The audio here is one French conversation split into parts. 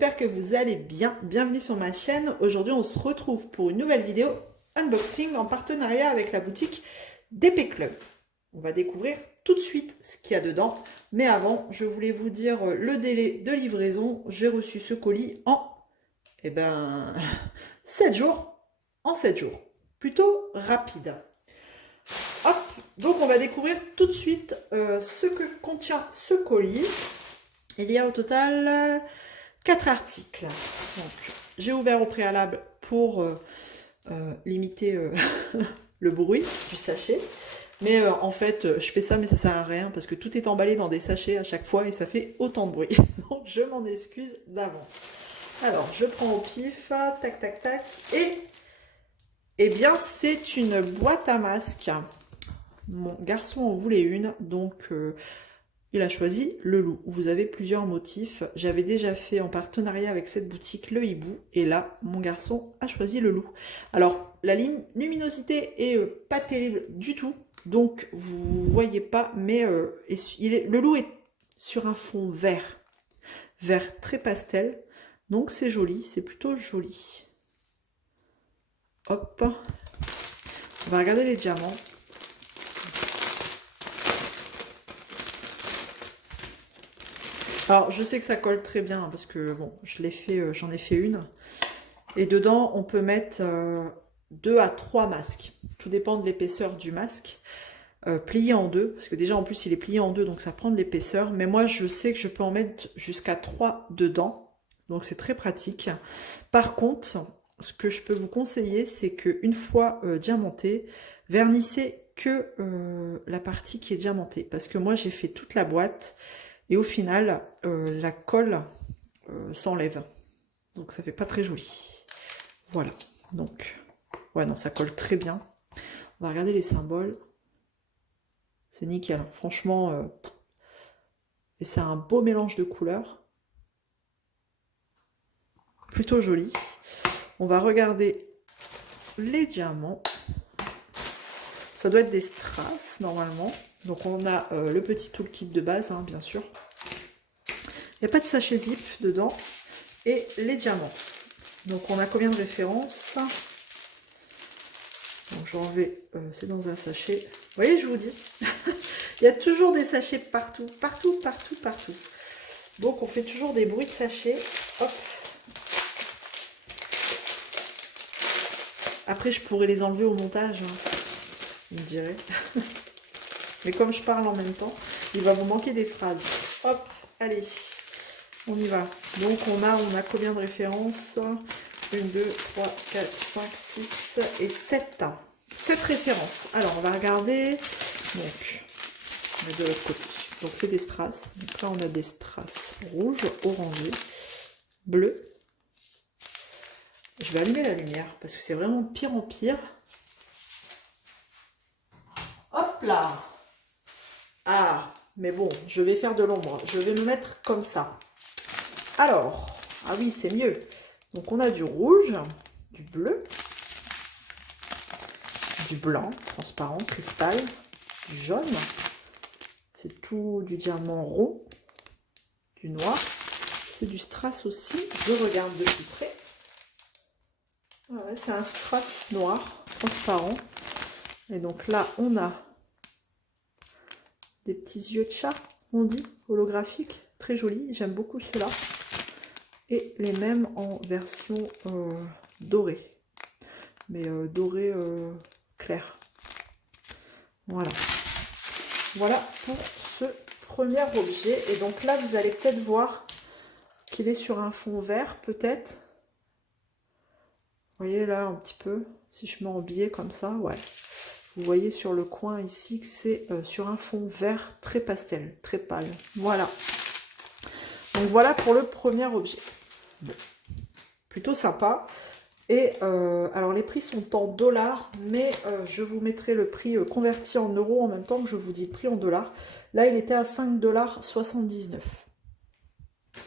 j'espère que vous allez bien. Bienvenue sur ma chaîne. Aujourd'hui, on se retrouve pour une nouvelle vidéo unboxing en partenariat avec la boutique DP Club. On va découvrir tout de suite ce qu'il y a dedans. Mais avant, je voulais vous dire le délai de livraison. J'ai reçu ce colis en 7 jours. En 7 jours. Plutôt rapide. Hop, donc on va découvrir tout de suite ce que contient ce colis. Il y a au total 4 articles. J'ai ouvert au préalable pour limiter le bruit du sachet. Mais en fait, je fais ça, mais ça sert à rien parce que tout est emballé dans des sachets à chaque fois et ça fait autant de bruit. Donc je m'en excuse d'avance. Alors, je prends au pif, tac, tac, tac. Et eh bien, c'est une boîte à masques. Mon garçon en voulait une, donc il a choisi le loup. Vous avez plusieurs motifs. J'avais déjà fait en partenariat avec cette boutique le hibou. Et là, mon garçon a choisi le loup. Alors, la luminosité est pas terrible du tout. Donc, vous voyez pas. Mais le loup est sur un fond vert. Vert très pastel. Donc, c'est joli. C'est plutôt joli. Hop. On va regarder les diamants. Alors, je sais que ça colle très bien parce que, bon, j'en ai fait une. Et dedans, on peut mettre 2 à 3 masques. Tout dépend de l'épaisseur du masque. Plié en deux, parce que déjà, en plus, il est plié en deux, donc ça prend de l'épaisseur. Mais moi, je sais que je peux en mettre jusqu'à 3 dedans. Donc, c'est très pratique. Par contre, ce que je peux vous conseiller, c'est qu'une fois diamanté, vernissez que la partie qui est diamantée. Parce que moi, j'ai fait toute la boîte. Et au final, la colle s'enlève. Donc ça fait pas très joli. Voilà. Donc, ouais, non, ça colle très bien. On va regarder les symboles. C'est nickel. Franchement, et c'est un beau mélange de couleurs. Plutôt joli. On va regarder les diamants. Ça doit être des strass, normalement. Donc on a le petit toolkit de base, hein, bien sûr. Il n'y a pas de sachet zip dedans. Et les diamants. Donc on a combien de références? Donc je vais enlever, c'est dans un sachet. Vous voyez, je vous dis, il y a toujours des sachets partout, partout, partout, partout. Donc on fait toujours des bruits de sachets. Hop. Après je pourrais les enlever au montage, hein, vous me direz. Mais comme je parle en même temps, il va vous manquer des phrases. Hop, allez. On y va. Donc on a combien de références? 1, 2, 3, 4, 5, 6 et 7. 7 références. Alors on va regarder. Donc on est de l'autre côté. Donc c'est des strass. Donc là on a des strass rouges, orangés, bleus. Je vais allumer la lumière parce que c'est vraiment de pire en pire. Hop là. Ah, mais bon, je vais faire de l'ombre. Je vais me mettre comme ça. Alors, ah oui, c'est mieux. Donc, on a du rouge, du bleu, du blanc, transparent, cristal, du jaune. C'est tout du diamant rond, du noir. C'est du strass aussi. Je regarde de plus près. Ah ouais, c'est un strass noir, transparent. Et donc là, on a des petits yeux de chat, on dit, holographiques. Très joli. J'aime beaucoup ceux-là. Et les mêmes en version dorée, mais doré clair. Voilà. Voilà pour ce premier objet. Et donc là, vous allez peut-être voir qu'il est sur un fond vert, peut-être. Vous voyez là un petit peu, si je mets en billet comme ça, ouais. Vous voyez sur le coin ici que c'est sur un fond vert très pastel, très pâle. Voilà. Donc voilà pour le premier objet. Bon. Plutôt sympa. Et alors les prix sont en dollars, mais je vous mettrai le prix converti en euros en même temps que je vous dis le prix en dollars. Là, il était à 5,79 $.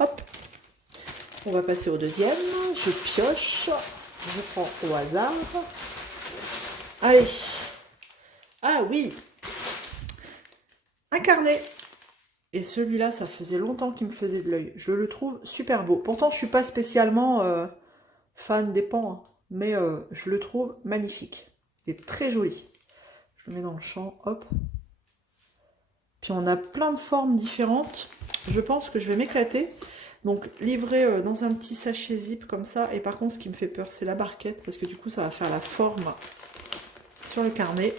Hop. On va passer au deuxième. Je pioche. Je prends au hasard. Allez. Ah oui. Un carnet. Et celui-là, ça faisait longtemps qu'il me faisait de l'œil. Je le trouve super beau. Pourtant, je suis pas spécialement fan des pans, hein, mais je le trouve magnifique. Il est très joli. Je le mets dans le champ, hop. Puis on a plein de formes différentes. Je pense que je vais m'éclater. Donc livré dans un petit sachet zip comme ça. Et par contre, ce qui me fait peur, c'est la barquette. Parce que du coup, ça va faire la forme sur le carnet.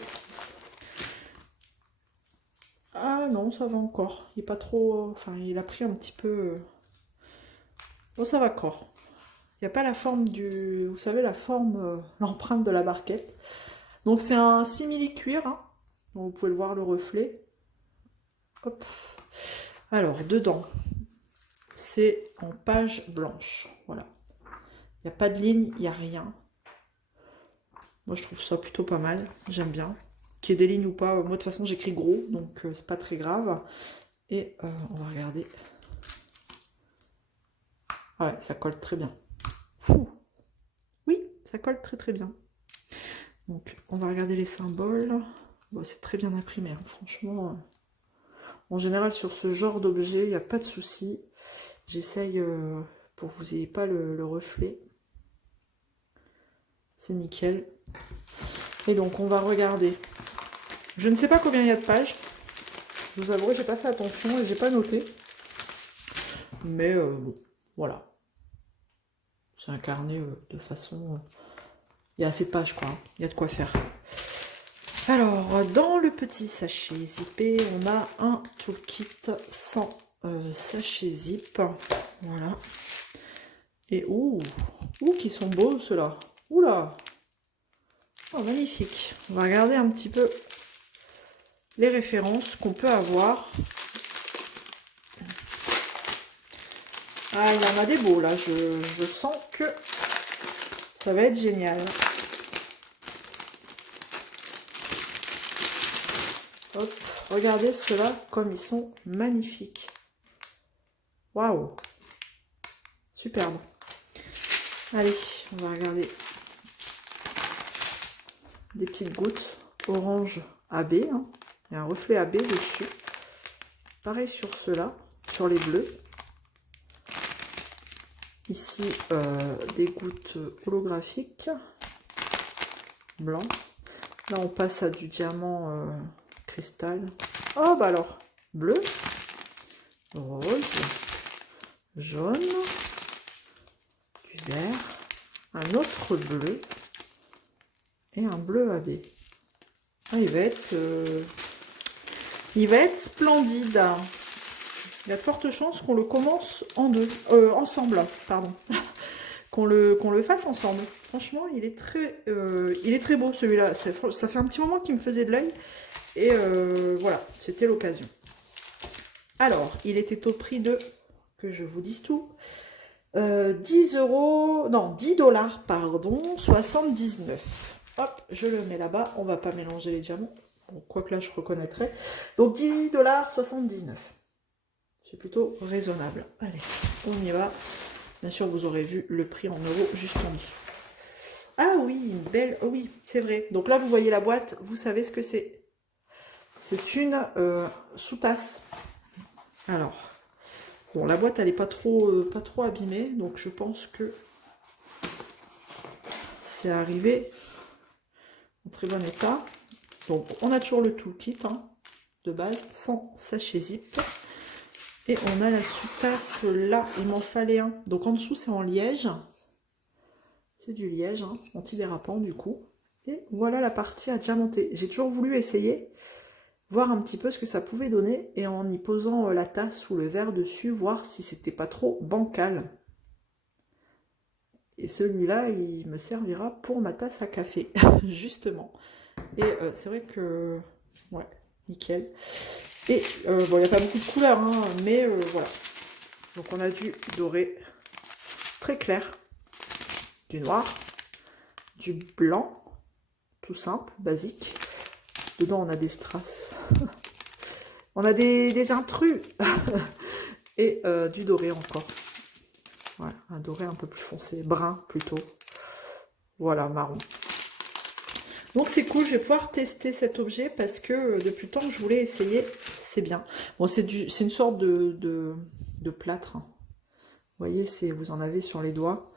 Ah non, ça va encore. Il est pas trop... Enfin, il a pris un petit peu... Bon, ça va encore. Il n'y a pas la forme du... Vous savez, la forme, l'empreinte de la barquette. Donc c'est un simili-cuir. Hein. Donc, vous pouvez le voir, le reflet. Hop. Alors, dedans, c'est en page blanche. Voilà. Il n'y a pas de ligne, il n'y a rien. Moi, je trouve ça plutôt pas mal. J'aime bien. Qu'il y ait des lignes ou pas. Moi, de toute façon, j'écris gros, donc c'est pas très grave. Et on va regarder. Ah ouais, ça colle très bien. Fou. Oui, ça colle très très bien. Donc, on va regarder les symboles. Bon, c'est très bien imprimé, hein. Franchement. En général, sur ce genre d'objet, il n'y a pas de souci. J'essaye pour que vous n'ayez pas le reflet. C'est nickel. Et donc, on va regarder. Je ne sais pas combien il y a de pages. Je vous avouerai, j'ai pas fait attention et j'ai pas noté. Mais bon, voilà. C'est un carnet de façon... il y a assez de pages, quoi. Hein. Il y a de quoi faire. Alors, dans le petit sachet zippé, on a un toolkit sans sachet zip. Voilà. Et ouh, qui sont beaux ceux-là. Oula. Oh, magnifique. On va regarder un petit peu les références qu'on peut avoir. Ah, il y en a des beaux là. Je sens que ça va être génial. Hop, regardez ceux-là comme ils sont magnifiques. Waouh. Superbe. Allez, on va regarder des petites gouttes orange AB. Hein. Il y a un reflet AB dessus. Pareil sur ceux-là, sur les bleus. Ici, des gouttes holographiques. Blanc. Là, on passe à du diamant cristal. Oh, bah alors, bleu, rose, jaune, du vert, un autre bleu et un bleu AB. Ah, il va être splendide. Il y a de fortes chances qu'on le commence ensemble, pardon. qu'on le fasse ensemble. Franchement, il est très beau celui-là. Ça fait un petit moment qu'il me faisait de l'œil. Et voilà, c'était l'occasion. Alors, il était au prix de, que je vous dise tout, 10 euros, non, 10 dollars, pardon, 79. Hop, je le mets là-bas. On va pas mélanger les diamants. Bon, quoique là, je reconnaîtrai. Donc, 10 dollars 79. C'est plutôt raisonnable. Allez, on y va. Bien sûr, vous aurez vu le prix en euros juste en dessous. Ah oui, une belle... Oh oui, c'est vrai. Donc là, vous voyez la boîte. Vous savez ce que c'est. C'est une sous-tasse. Alors, bon, la boîte, elle n'est pas trop abîmée. Donc, je pense que c'est arrivé en très bon état. Donc, on a toujours le toolkit hein, de base, sans sachet zip. Et on a la sous-tasse là, il m'en fallait un. Donc en dessous c'est en liège. C'est du liège, hein, antidérapant du coup. Et voilà la partie à diamanter. J'ai toujours voulu essayer, voir un petit peu ce que ça pouvait donner. Et en y posant la tasse ou le verre dessus, voir si c'était pas trop bancal. Et celui-là, il me servira pour ma tasse à café, justement. Et c'est vrai que... ouais, nickel. Et bon, il n'y a pas beaucoup de couleurs, hein, mais voilà. Donc on a du doré très clair, du noir, du blanc, tout simple, basique. Dedans on a des strass. On a des intrus. Et du doré encore. Voilà, un doré un peu plus foncé, brun plutôt. Voilà, marron. Donc c'est cool, je vais pouvoir tester cet objet parce que depuis le temps que je voulais essayer c'est bien. Bon, c'est une sorte de plâtre, hein. Vous voyez, vous en avez sur les doigts.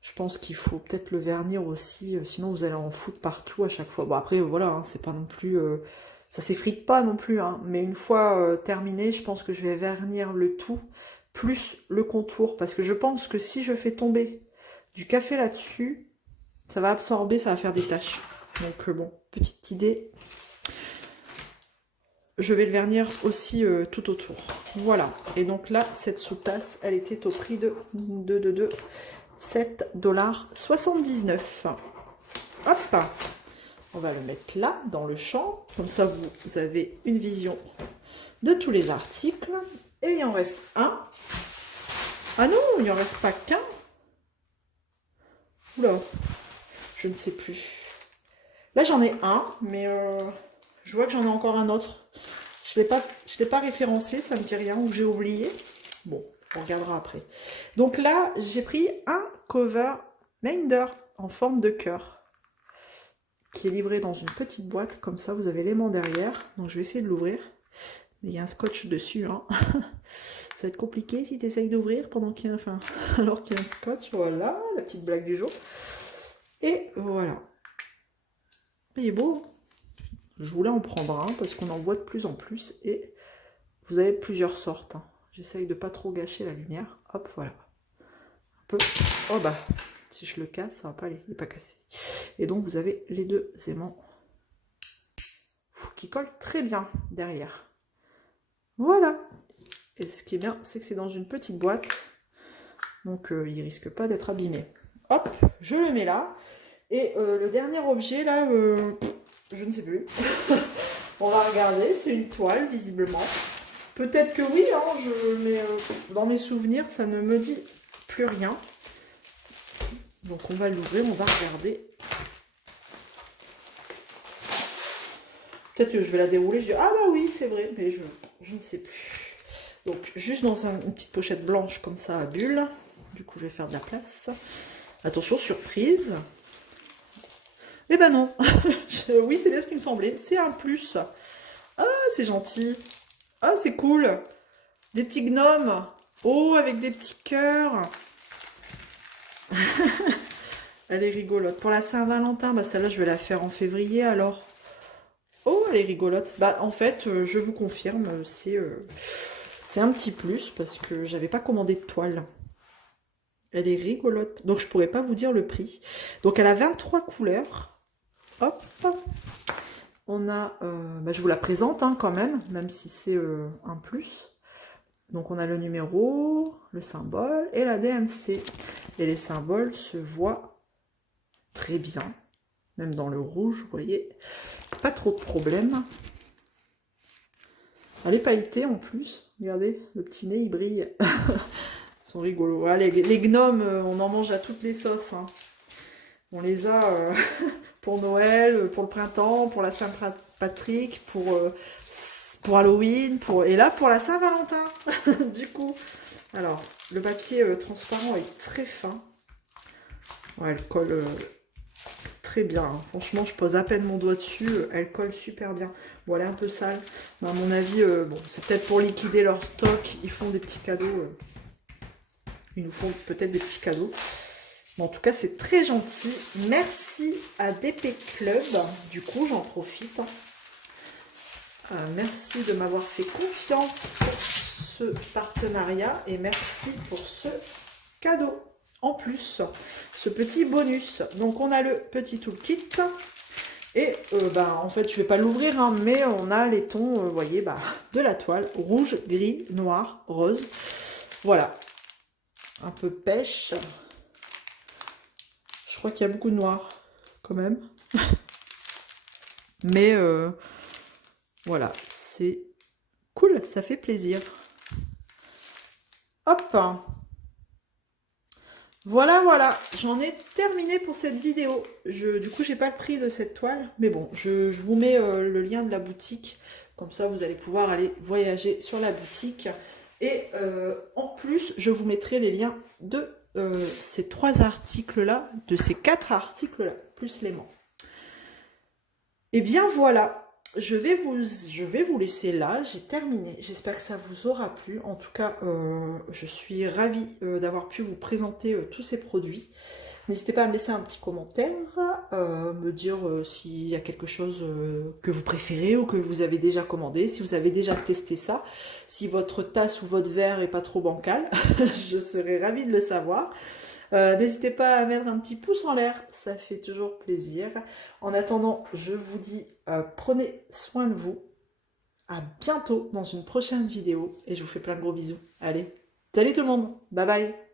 Je pense qu'il faut peut-être le vernir aussi, sinon vous allez en foutre partout à chaque fois. Bon, après, voilà, hein, c'est pas non plus... ça s'effrite pas non plus, hein, mais une fois terminé, je pense que je vais vernir le tout, plus le contour, parce que je pense que si je fais tomber du café là-dessus, ça va absorber, ça va faire des taches. Donc bon, petite idée. Je vais le vernir aussi tout autour. Voilà. Et donc là, cette sous-tasse, elle était au prix de 7,79 $. Hop, on va le mettre là, dans le champ. Comme ça, vous avez une vision de tous les articles. Et il en reste un. Ah non, il n'y en reste pas qu'un. Oula, je ne sais plus. Là, j'en ai un, mais je vois que j'en ai encore un autre. Je l'ai pas référencé, ça me dit rien, ou j'ai oublié. Bon, on regardera après. Donc là, j'ai pris un cover Minder en forme de cœur, qui est livré dans une petite boîte, comme ça vous avez l'aimant derrière. Donc je vais essayer de l'ouvrir. Mais il y a un scotch dessus, hein. Ça va être compliqué si tu essayes d'ouvrir pendant qu'il y a, enfin, alors qu'il y a un scotch. Voilà, la petite blague du jour. Et voilà. Il est beau. Je voulais en prendre un parce qu'on en voit de plus en plus et vous avez plusieurs sortes, hein. J'essaye de pas trop gâcher la lumière. Hop, voilà. Un peu. Oh bah, si je le casse, ça va pas aller, il n'est pas cassé. Et donc vous avez les deux aimants qui collent très bien derrière. Voilà. Et ce qui est bien, c'est que c'est dans une petite boîte. Donc il risque pas d'être abîmé. Hop, je le mets là. Et le dernier objet là, je ne sais plus. On va regarder, c'est une toile visiblement. Peut-être que oui, hein, mais dans mes souvenirs, ça ne me dit plus rien. Donc on va l'ouvrir, on va regarder. Peut-être que je vais la dérouler, je dis ah bah oui, c'est vrai, mais je ne sais plus. Donc juste dans une petite pochette blanche comme ça à bulles. Du coup, je vais faire de la place. Attention, surprise. Eh ben non, oui, c'est bien ce qui me semblait. C'est un plus. Ah, c'est gentil. Ah, c'est cool. Des petits gnomes. Oh, avec des petits cœurs. Elle est rigolote. Pour la Saint-Valentin, bah celle-là, je vais la faire en février, alors. Oh, elle est rigolote. Bah, en fait, je vous confirme, c'est un petit plus, parce que j'avais pas commandé de toile. Elle est rigolote. Donc, je pourrais pas vous dire le prix. Donc, elle a 23 couleurs. Hop, on a, bah, je vous la présente hein, quand même si c'est un plus. Donc on a le numéro, le symbole et la DMC. Et les symboles se voient très bien, même dans le rouge, vous voyez, pas trop de problème. Elle est pailletée en plus, regardez, le petit nez il brille. Ils sont rigolos. Ah, les gnomes, on en mange à toutes les sauces, hein. On les a pour Noël, pour le printemps, pour la Saint-Patrick, pour Halloween, et là pour la Saint-Valentin. Du coup, alors le papier transparent est très fin. Ouais, elle colle très bien, hein. Franchement, je pose à peine mon doigt dessus, elle colle super bien. Bon, elle est un peu sale, mais à mon avis, bon, c'est peut-être pour liquider leur stock. Ils font des petits cadeaux. Ils nous font peut-être des petits cadeaux. Bon, en tout cas, c'est très gentil. Merci à DP Club. Du coup, j'en profite. Merci de m'avoir fait confiance pour ce partenariat. Et merci pour ce cadeau. En plus, ce petit bonus. Donc, on a le petit toolkit. Et, bah, en fait, je ne vais pas l'ouvrir, hein, mais on a les tons, vous voyez, bah, de la toile. Rouge, gris, noir, rose. Voilà. Un peu pêche. Je crois qu'il y a beaucoup de noir, quand même. Mais, voilà, c'est cool, ça fait plaisir. Hop. Voilà, voilà, j'en ai terminé pour cette vidéo. Du coup, j'ai pas le prix de cette toile, mais bon, je vous mets le lien de la boutique. Comme ça, vous allez pouvoir aller voyager sur la boutique. Et en plus, je vous mettrai les liens de ces 3 articles-là, de ces 4 articles-là, plus l'aimant. Et bien voilà, je vais vous laisser là, j'ai terminé. J'espère que ça vous aura plu. En tout cas, je suis ravie d'avoir pu vous présenter tous ces produits. N'hésitez pas à me laisser un petit commentaire, me dire s'il y a quelque chose que vous préférez ou que vous avez déjà commandé, si vous avez déjà testé ça, si votre tasse ou votre verre est pas trop bancal, je serais ravie de le savoir. N'hésitez pas à mettre un petit pouce en l'air, ça fait toujours plaisir. En attendant, je vous dis prenez soin de vous. À bientôt dans une prochaine vidéo et je vous fais plein de gros bisous. Allez, salut tout le monde, bye bye.